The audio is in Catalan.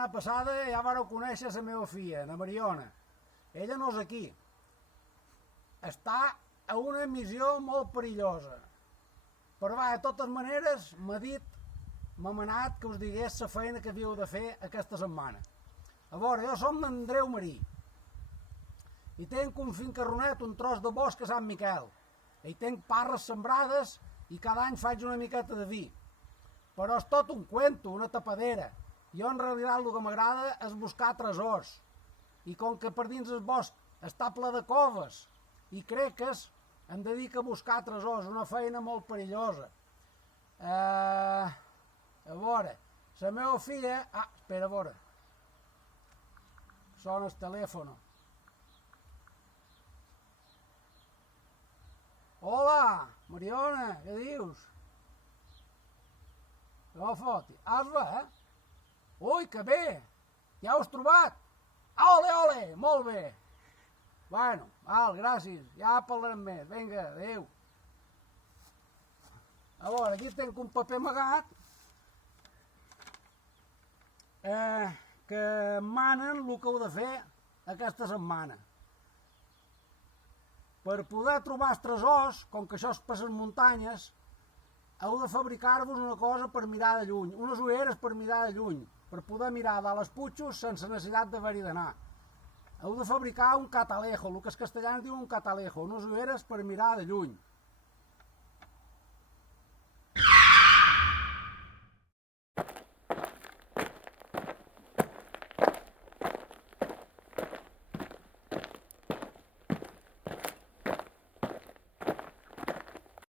setmana passada ja vareu conèixer la meva filla, la Mariona. Ella no és aquí. Està a una missió molt perillosa. Però va, de totes maneres, m'ha manat que us digués la feina que havíeu de fer aquesta setmana. A veure, jo som d'Andreu Marí i tenc un fincarronet, un tros de bosc a Sant Miquel. I tenc parres sembrades i cada any faig una miqueta de vi. Però és tot un cuento, una tapadera. Jo en realitat el que m'agrada és buscar tresors. I com que per dins el bosc està ple de coves i creques, em dedico a buscar tresors, una feina molt perillosa. A veure, la meva filla... Ah, espera, a veure. Sona el telèfon. Hola, Mariona, què dius? No foti. Asva, eh? Ui, que bé! Ja ho has trobat? Ole, ole, molt bé! Bueno, val, gràcies, ja parlarem més. Vinga, adéu. A veure, aquí tenc un paper amagat que em manen el que heu de fer aquesta setmana. Per poder trobar els tresors, com que això és per les muntanyes, heu de fabricar-vos una cosa per mirar de lluny, unes ulleres per mirar de lluny, per poder mirar dalt els putxos sense necessitat d'haver-hi d'anar. Heu de fabricar un catalejo, el que els castellans diuen un catalejo, unes ulleres per mirar de lluny.